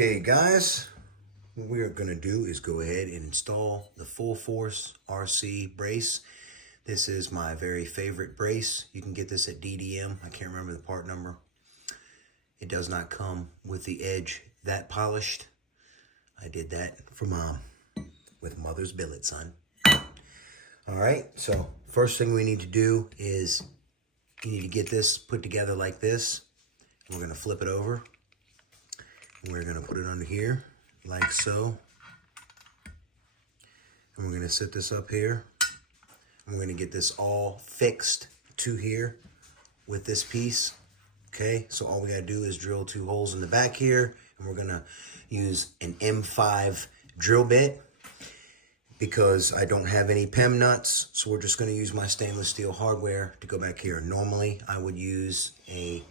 Okay, guys, what we're going to do is go ahead and install the Full Force RC brace. This is my very favorite brace. You can get this at DDM. I can't remember the part number. It does not come with the edge that polished. I did that for Mom with Mother's billet, son. All right, so first thing we need to do is you need to get this put together like this. We're going to flip it over. We're going to put it under here like so. And we're going to set this up here. And we're going to get this all fixed to here with this piece. Okay, so all we got to do is drill 2 holes in the back here. And we're going to use an M5 drill bit because I don't have any PEM nuts. So we're just going to use my stainless steel hardware to go back here. Normally, I would use a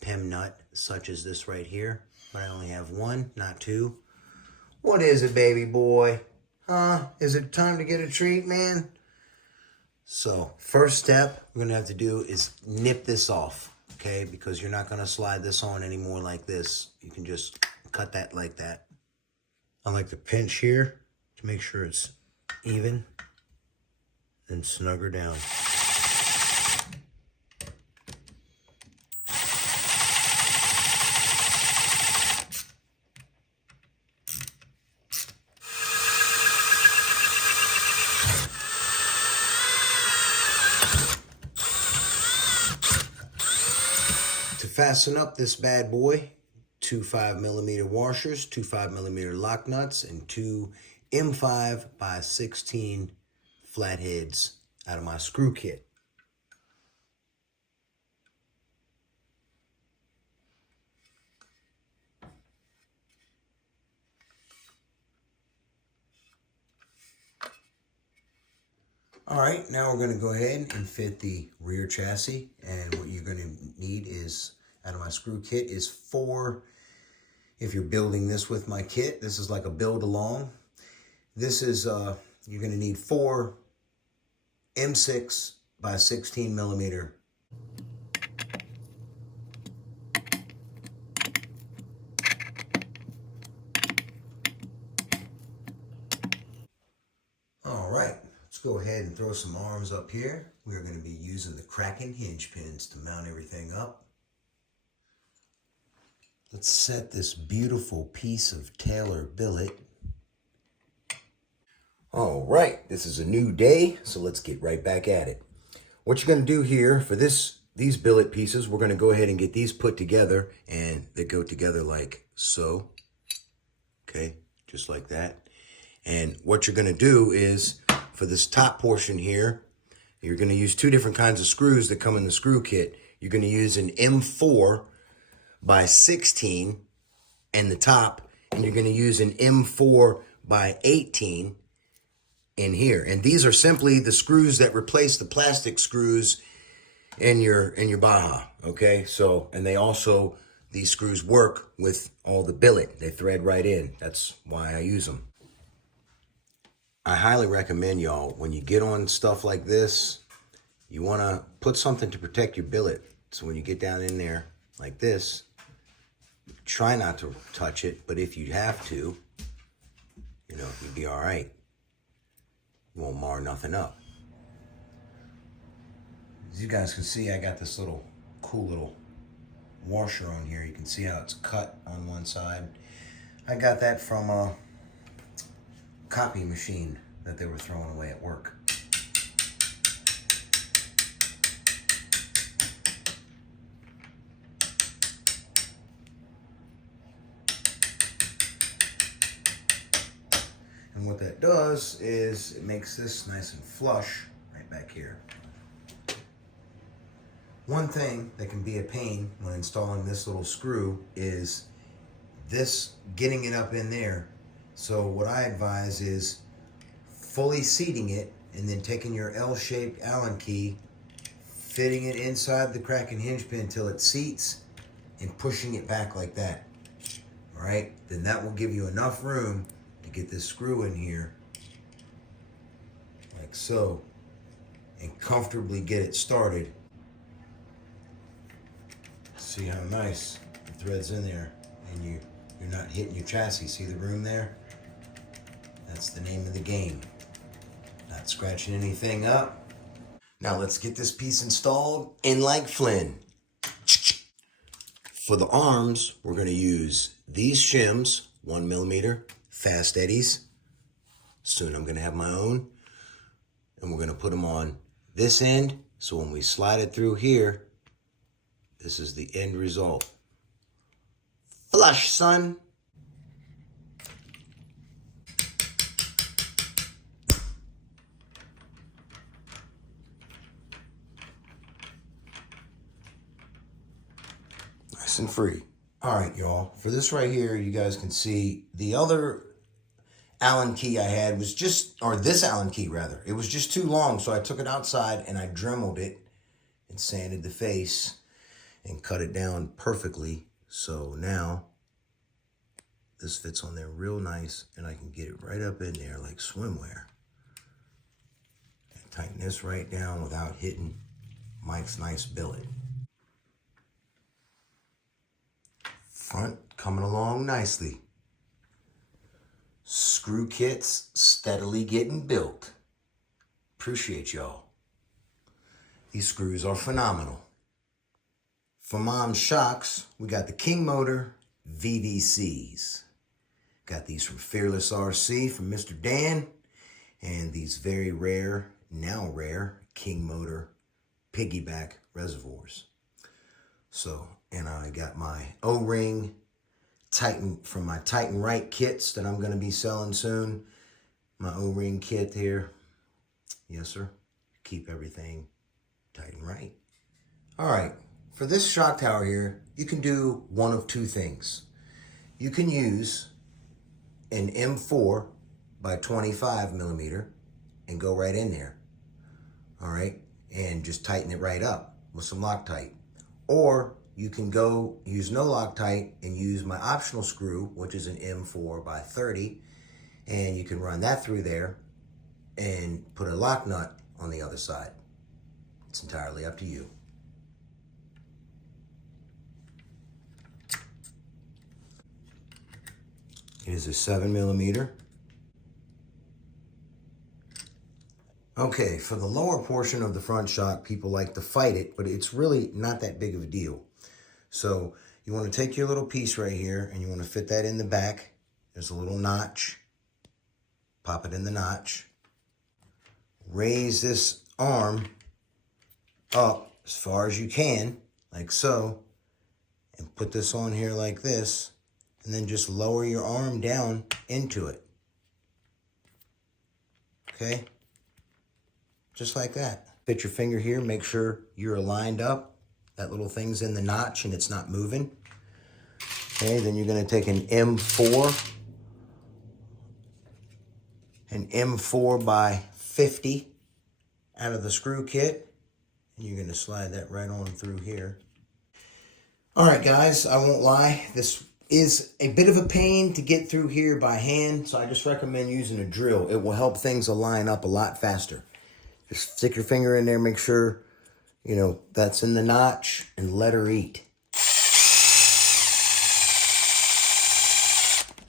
PEM nut such as this right here. But I only have 1, not 2. What is it, baby boy? Huh? Is it time to get a treat, man? So, first step we're going to have to do is nip this off, okay? Because you're not going to slide this on anymore like this. You can just cut that like that. I like to pinch here to make sure it's even. Then snug her down. To fasten up this bad boy, 2 5mm washers, 2 5mm lock nuts, and 2 M5 by 16 flatheads out of my screw kit. All right, now we're going to go ahead and fit the rear chassis, and what you're going to need is, out of my screw kit, is 4, if you're building this with my kit, this is like a build along. This is, you're going to need 4 M6 by 16mm. All right. Let's go ahead and throw some arms up here. We're going to be using the Kraken hinge pins to mount everything up. Let's set this beautiful piece of Taylor billet. All right, this is a new day, so let's get right back at it. What you're going to do here for these billet pieces, we're going to go ahead and get these put together, and they go together like so. Okay, just like that. And what you're going to do is, for this top portion here, you're going to use 2 different kinds of screws that come in the screw kit. You're going to use an M4 by 16 in the top, and you're going to use an M4 by 18 in here. And these are simply the screws that replace the plastic screws in your Baja, okay? So, and they also, these screws work with all the billet. They thread right in. That's why I use them. I highly recommend y'all, when you get on stuff like this, you want to put something to protect your billet. So when you get down in there like this, try not to touch it, but if you have to, you know, you'll be all right. You won't mar nothing up. As you guys can see, I got this little cool little washer on here. You can see how it's cut on one side. I got that from a copy machine that they were throwing away at work. And what that does is it makes this nice and flush right back here. One thing that can be a pain when installing this little screw is this getting it up in there. So what I advise is fully seating it and then taking your L-shaped Allen key, fitting it inside the Kraken hinge pin until it seats, and pushing it back like that. All right, then that will give you enough room to get this screw in here like so and comfortably get it started. See how nice the thread's in there, and you You're not hitting your chassis. See the room there? That's the name of the game. Not scratching anything up. Now let's get this piece installed in like Flynn. For the arms, we're going to use these shims, 1mm, fast eddies. Soon I'm going to have my own. And we're going to put them on this end. So when we slide it through here, this is the end result. Flush, son. Nice and free. All right, y'all. For this right here, you guys can see the other Allen key I had was just, or this Allen key rather, it was just too long. So I took it outside and I dremeled it and sanded the face and cut it down perfectly. So now this fits on there real nice and I can get it right up in there like swimwear. And tighten this right down without hitting Mike's nice billet. Front coming along nicely. Screw kits steadily getting built. Appreciate y'all. These screws are phenomenal. For Mom's shocks, we got the King Motor VVCs. Got these from Fearless RC from Mr. Dan. And these very rare, now rare, King Motor piggyback reservoirs. So, and I got my O-ring Titan from my Titan Right kits that I'm going to be selling soon. My O-ring kit here. Yes, sir. Keep everything Titan Right. All right. For this shock tower here, you can do one of two things. You can use an M4 by 25mm and go right in there. All right. And just tighten it right up with some Loctite. Or you can go use no Loctite and use my optional screw, which is an M4 by 30, and you can run that through there and put a lock nut on the other side. It's entirely up to you. It is a 7mm. Okay, for the lower portion of the front shock, people like to fight it, but it's really not that big of a deal. So you want to take your little piece right here and you want to fit that in the back. There's a little notch. Pop it in the notch. Raise this arm up as far as you can, like so, and put this on here like this, and then just lower your arm down into it. Okay? Just like that. Fit your finger here, make sure you're aligned up. That little thing's in the notch and it's not moving. Okay, then you're gonna take an M4 by 50 out of the screw kit. And you're gonna slide that right on through here. All right, guys, I won't lie. This is a bit of a pain to get through here by hand, so I just recommend using a drill. It will help things align up a lot faster. Just stick your finger in there, make sure, you know, that's in the notch, and let her eat.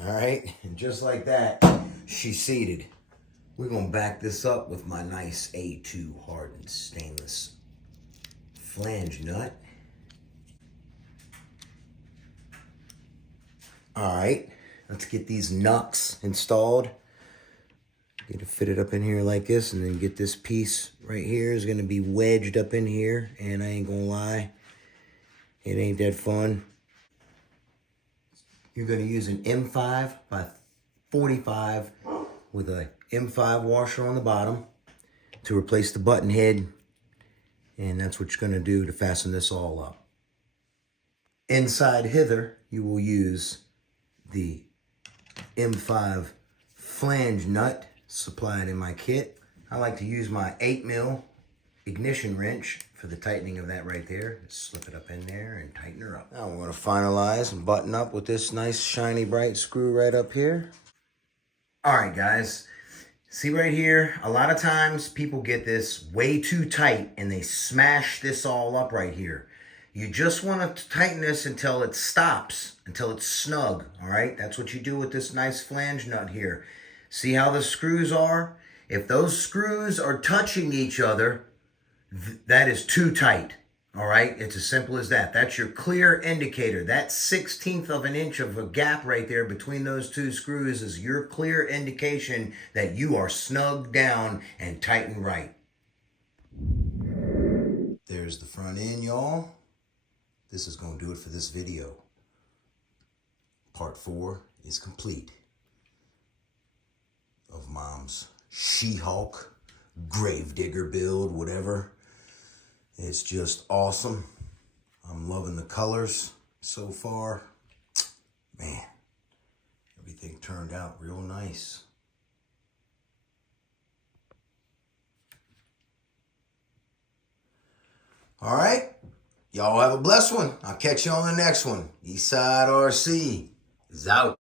All right, and just like that, she's seated. We're gonna back this up with my nice A2 hardened stainless flange nut. All right, let's get these nuts installed. Get it fitted up in here like this, and then get this piece right here is gonna be wedged up in here, and I ain't gonna lie, it ain't that fun. You're gonna use an M5 by 45 with a M5 washer on the bottom to replace the button head, and that's what you're gonna do to fasten this all up. Inside hither, you will use the M5 flange nut supplied in my kit. I like to use my 8mm ignition wrench for the tightening of that right there. Just slip it up in there and tighten her up. Now we're going to finalize and button up with this nice shiny bright screw right up here. All right, guys. See right here, a lot of times people get this way too tight and they smash this all up right here. You just want to tighten this until it stops, until it's snug, all right? That's what you do with this nice flange nut here. See how the screws are? If those screws are touching each other, that is too tight, all right? It's as simple as that. That's your clear indicator. That 1/16 of an inch of a gap right there between those two screws is your clear indication that you are snugged down and tightened right. There's the front end, y'all. This is going to do it for this video. Part 4 is complete of Mom's She-Hulk, Gravedigger build, whatever. It's just awesome. I'm loving the colors so far. Man, everything turned out real nice. All right. Y'all have a blessed one. I'll catch you on the next one. Eastside RC is out.